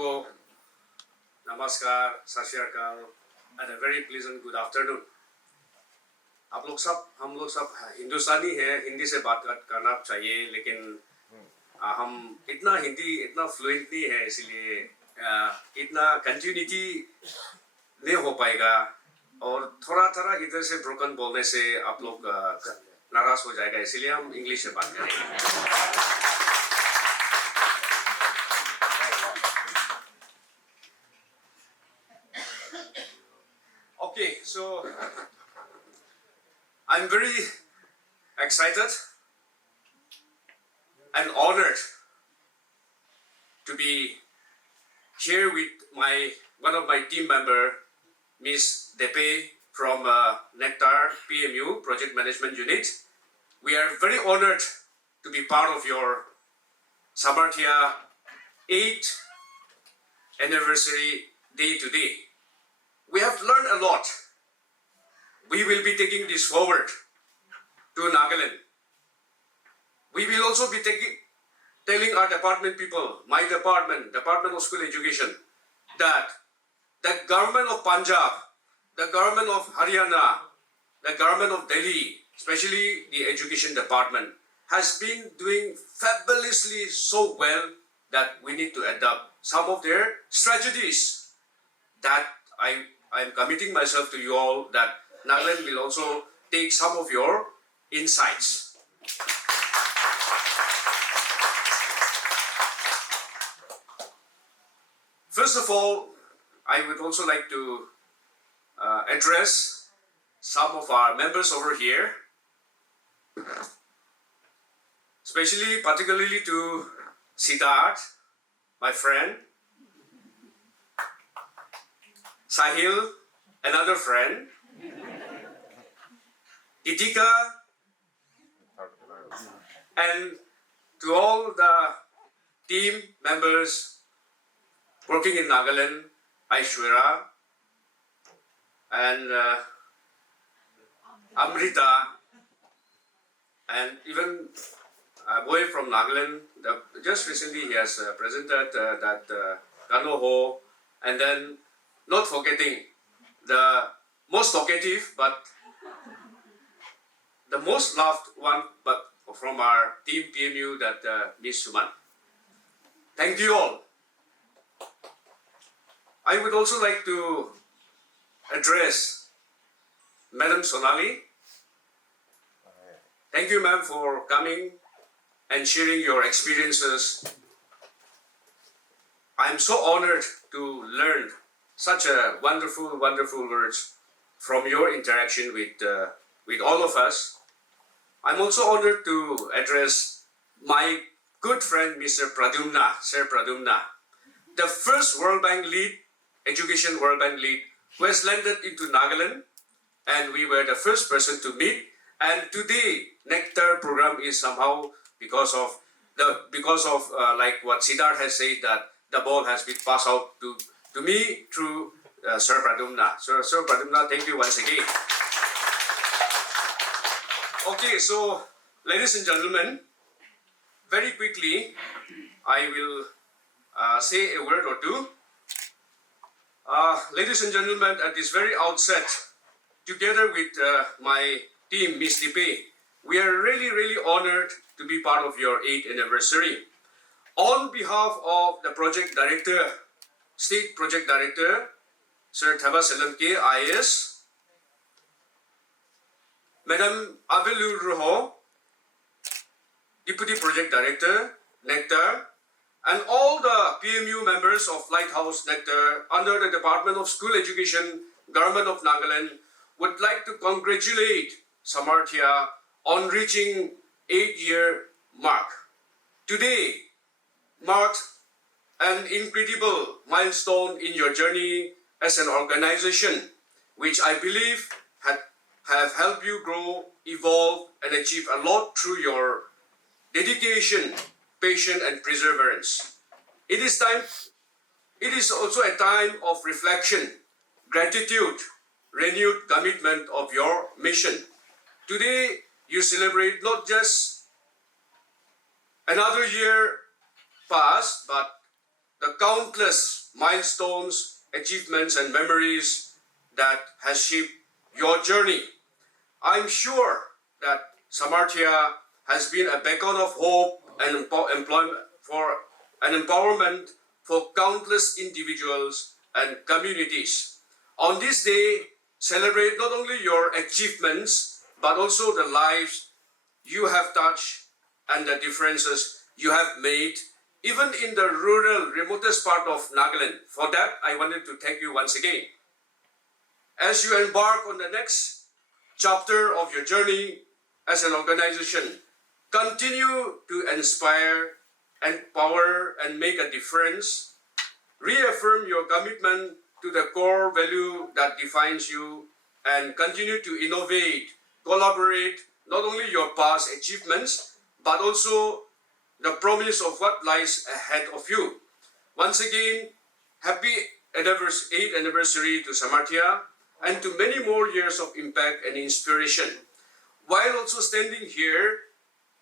सबको नमस्कार, सत श्री अकाल and a very pleasant good afternoon. हम लोग सब हिंदुस्तानी है, हिंदी से बात करना चाहिए, लेकिन हम इतना फ्लुएंट नहीं है, इसलिए इतना कंटिन्यूटी नहीं हो पाएगा और थोड़ा इधर से ब्रोकन बोलने से आप लोग नाराज हो जाएगा, इसलिए हम इंग्लिश से बात करेंगे. Okay, so I'm very excited and honored to be here with one of my team member, Miss Depe from NECTAR PMU Project Management Unit. We are very honored to be part of your Samarthya 8th anniversary day today. We have learned a lot. We will be taking this forward to Nagaland. We will also be telling our department people, my department of school education, that the government of Punjab, the government of Haryana, the government of Delhi, especially the education department, has been doing fabulously so well that we need to adopt some of their strategies. That I'm committing myself to you all that Nagaland will also take some of your insights. First of all, I would also like to address some of our members over here, particularly to Siddharth, my friend, Sahil, another friend, Itika, and to all the team members working in Nagaland, Aishwara, and Amrita, and even a boy from Nagaland. Just recently he has presented that Kanoho, and then not forgetting the most talkative but the most loved one, but from our team PMU, that Miss Suman. Thank you all. I would also like to address Madam Sonali. Thank you, ma'am, for coming and sharing your experiences. I'm so honored to learn such a wonderful words from your interaction with all of us. I'm also honored to address my good friend, Mr. Pradumna, Sir Pradumna, the first World Bank lead, Education World Bank lead, who has landed into Nagaland, and we were the first person to meet. And today, NECTAR program is somehow because of like what Siddharth has said, that the ball has been passed out to me through Sir Pradumna. Sir Pradumna, thank you once again. Okay, so ladies and gentlemen, very quickly, I will say a word or two. Ladies and gentlemen, at this very outset, together with my team, Miss Dipe, we are really honored to be part of your 8th anniversary. On behalf of the project director, State Project Director, Sir Thaba Salamke, IAS, Madam Avelur Roho, Deputy Project Director, NECTAR, and all the PMU members of Lighthouse NECTAR under the Department of School Education, Government of Nagaland, would like to congratulate Samarthya on reaching 8-year mark. Today marks an incredible milestone in your journey as an organization, which I believe have helped you grow, evolve, and achieve a lot through your dedication, patience, and perseverance. It is also a time of reflection, gratitude, renewed commitment of your mission. Today, you celebrate not just another year past, but the countless milestones, achievements, and memories that has shaped your journey. I'm sure that Samarthya has been a beacon of hope and empowerment for countless individuals and communities. On this day, celebrate not only your achievements, but also the lives you have touched and the differences you have made, even in the rural, remotest part of Nagaland. For that, I wanted to thank you once again. As you embark on the next chapter of your journey as an organization, continue to inspire, empower, and make a difference. Reaffirm your commitment to the core value that defines you, and continue to innovate, collaborate, not only your past achievements, but also the promise of what lies ahead of you. Once again, happy 8th anniversary to Samarthya, and to many more years of impact and inspiration. While also standing here,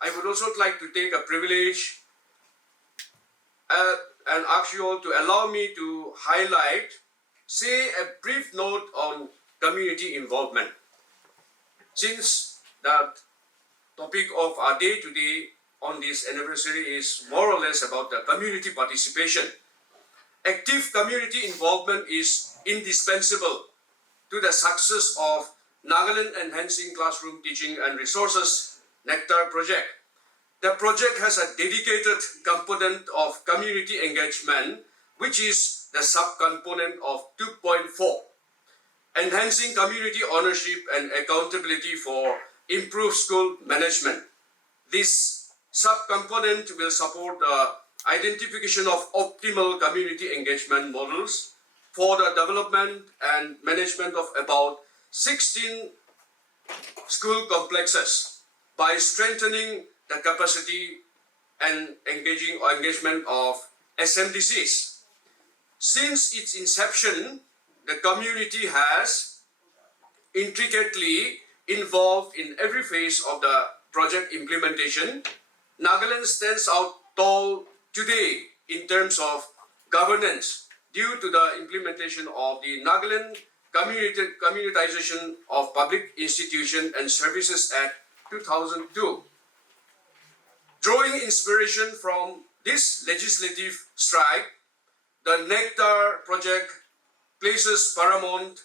I would also like to take a privilege and ask you all to allow me to highlight, say a brief note on community involvement. Since the topic of our day today on this anniversary is more or less about the community participation. Active community involvement is indispensable to the success of Nagaland Enhancing Classroom Teaching and Resources NECTAR project. The project has a dedicated component of community engagement, which is the subcomponent of 2.4, enhancing community ownership and accountability for improved school management. This subcomponent will support the identification of optimal community engagement models for the development and management of about 16 school complexes by strengthening the capacity and engagement of SMDCs. Since its inception, the community has intricately involved in every phase of the project implementation. Nagaland stands out tall today in terms of governance due to the implementation of the Nagaland Communitization of Public Institutions and Services Act 2002. Drawing inspiration from this legislative stride, the NECTAR project places paramount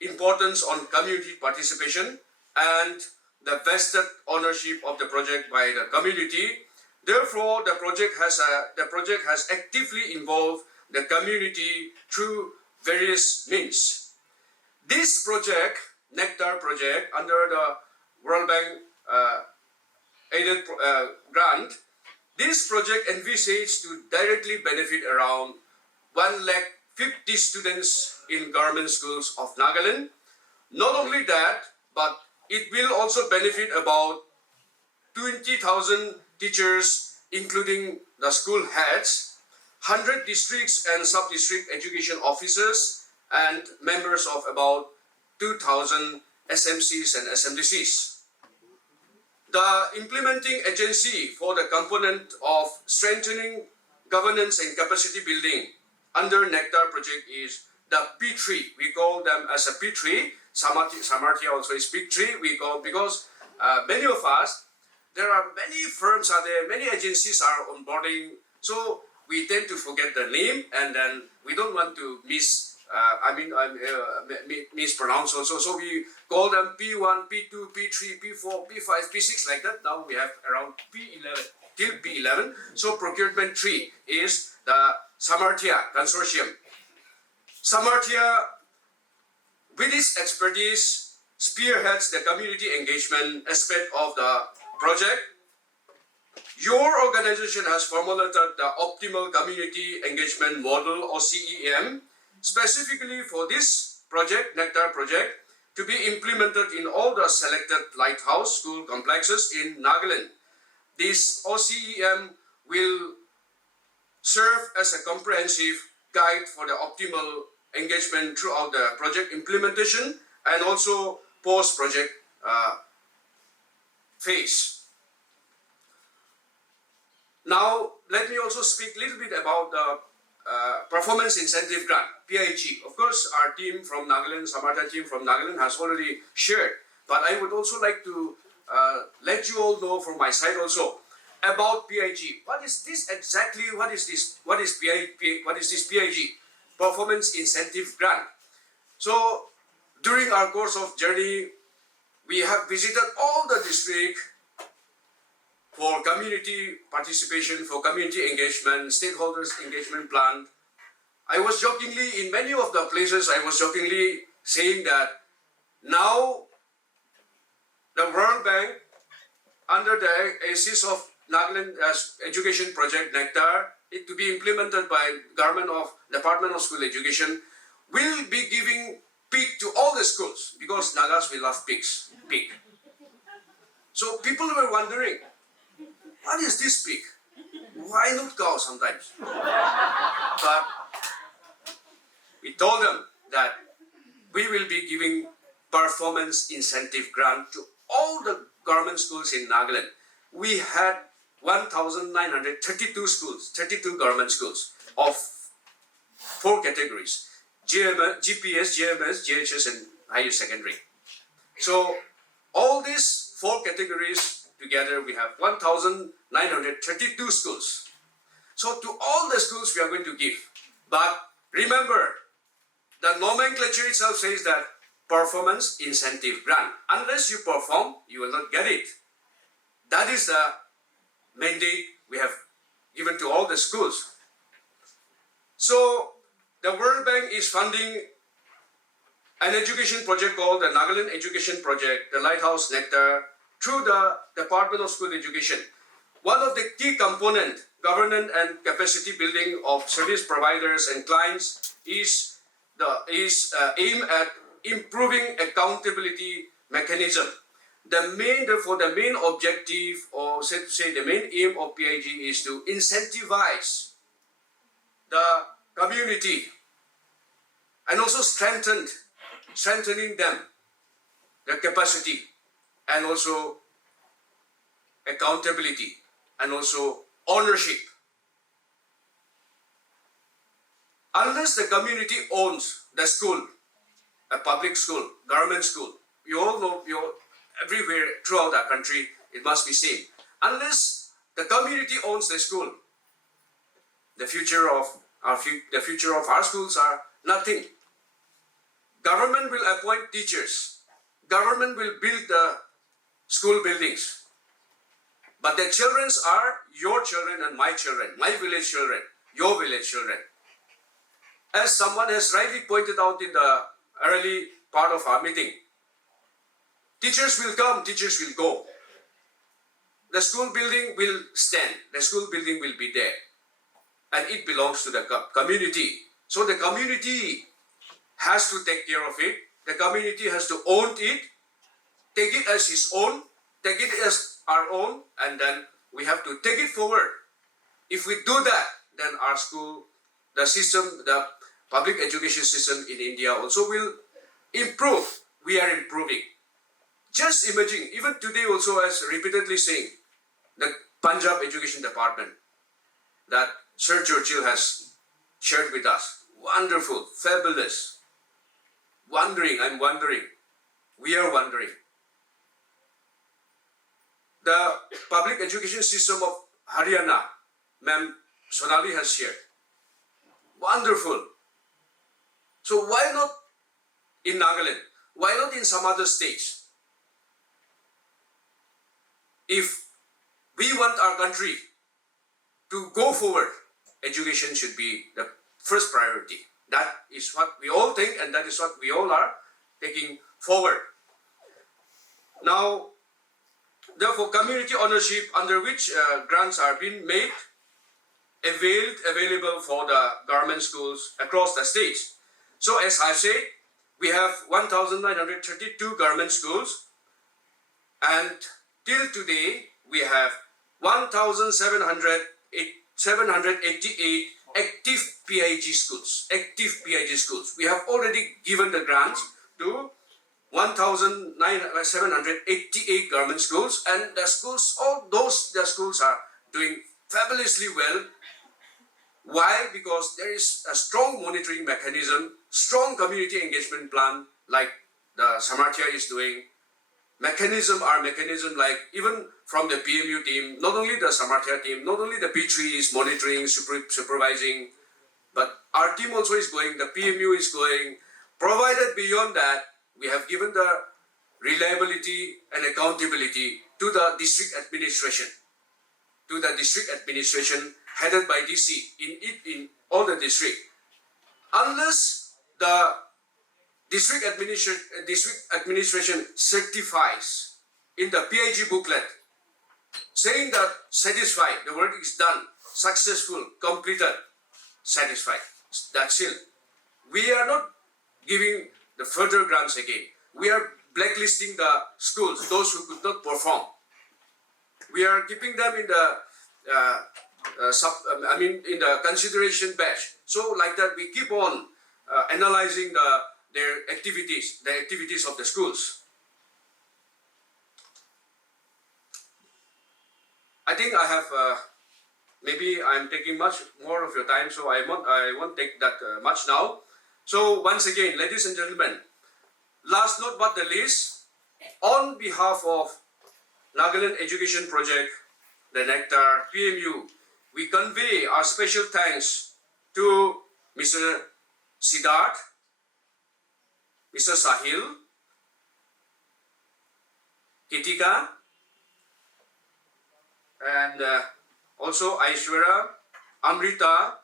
importance on community participation and the vested ownership of the project by the community. Therefore, the project has actively involved the community through various means. This project, NECTAR project, under the World Bank aided grant, this project envisages to directly benefit around 150 students in government schools of Nagaland. Not only that, but it will also benefit about 20,000 teachers, including the school heads, 100 districts and sub-district education officers, and members of about 2,000 SMCs and SMDCs. The implementing agency for the component of strengthening governance and capacity building under NECTAR project is the P3. We call them as a P3. Samarthya also is P3. We call because many of us, there are many firms are there, many agencies are onboarding. So we tend to forget the name, and then we don't want to mispronounce also. So we call them P1, P2, P3, P4, P5, P6 like that. Now we have around P11 till P11. So procurement 3 is the Samarthya Consortium. Samarthya, with its expertise, spearheads the community engagement aspect of the project. Your organization has formulated the optimal community engagement model, or CEM, specifically for this project, NECTAR project, to be implemented in all the selected lighthouse school complexes in Nagaland. This OCEM will serve as a comprehensive guide for the optimal engagement throughout the project implementation and also post-project phase. Now, let me also speak a little bit about the Performance Incentive Grant, PIG. Of course, our team from Nagaland, Samartha team from Nagaland has already shared. But I would also like to let you all know from my side also about PIG. What is this exactly? What is this? What is PIG? What is this PIG? Performance Incentive Grant. So during our course of journey, we have visited all the district for community participation, for community engagement, stakeholders engagement plan. I was jokingly, in many of the places, I was jokingly saying that now the World Bank, under the assist of Nagaland Education Project, NECTAR, it to be implemented by Department of School Education, will be giving pig to all the schools, because Nagas will love pigs, pig. So people were wondering, what is this pig? Why not cow sometimes? But we told them that we will be giving performance incentive grant to all the government schools in Nagaland. We had 1,932 schools, 32 government schools of 4 categories: GPS, GMS, GHS, and higher secondary. So all these 4 categories together, we have 1,932 schools. So to all the schools we are going to give. But remember, the nomenclature itself says that performance incentive grant. Unless you perform, you will not get it. That is the mandate we have given to all the schools. So the World Bank is funding an education project called the Nagaland Education Project, the Lighthouse NECTAR, through the Department of School Education. One of the key components, governance and capacity building of service providers and clients, is aimed at improving accountability mechanism. Therefore, the main objective, or the main aim of PIG is to incentivize the community and also strengthening them, their capacity, and also accountability, and also ownership. Unless the community owns the school, a public school, government school, you all know, everywhere throughout our country, it must be same. Unless the community owns the school, the future of our schools are nothing. Government will appoint teachers. Government will build the school buildings. But the children are your children and my children, my village children, your village children. As someone has rightly pointed out in the early part of our meeting, teachers will come, teachers will go. The school building will stand, the school building will be there. And it belongs to the community. So the community has to take care of it. The community has to own it, take it as his own, take it as our own, and then we have to take it forward. If we do that, then our school, the system, the public education system in India also will improve. We are improving. Just imagine, even today also, as repeatedly saying, the Punjab Education Department that Sir Churchill has shared with us. Wonderful, fabulous. I'm wondering. We are wondering. The public education system of Haryana, Ma'am Sonali has shared. Wonderful. So why not in Nagaland? Why not in some other states? If we want our country to go forward, education should be the first priority. That is what we all think, and that is what we all are taking forward. Now, therefore, community ownership, under which grants are being made available for the government schools across the states. So as I said, we have 1,932 government schools, and till today we have 1,788 active PIG schools. We have already given the grants to 1,788 government schools, and the schools are doing fabulously well. Why? Because there is a strong monitoring mechanism, strong community engagement plan like the Samarthya is doing. Mechanism like even from the PMU team, not only the Samarthya team, not only the P3 is monitoring, supervising, but our team also is going, the PMU is going. Provided beyond that, we have given the reliability and accountability to the district administration, headed by DC in all the district. Unless the district administration certifies in the PIG booklet saying that satisfied, the work is done, successful, completed, satisfied. That's it. We are not giving the further grants again. We are blacklisting the schools, those who could not perform. We are keeping them in the in the consideration batch. So like that, we keep on analyzing their activities, the activities of the schools. I think I have, maybe I'm taking much more of your time, so I won't take that much now. So once again, ladies and gentlemen, last not but the least, on behalf of Nagaland Education Project, the NECTAR, PMU, we convey our special thanks to Mr. Siddharth, Mr. Sahil, Kitika, and also Aishwarya, Amrita,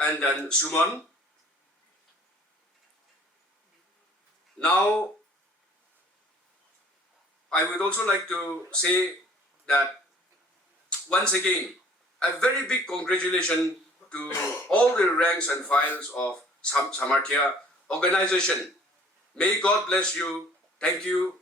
and then Suman. Now, I would also like to say that once again, a very big congratulations to all the ranks and files of Samarthya organization. May God bless you. Thank you.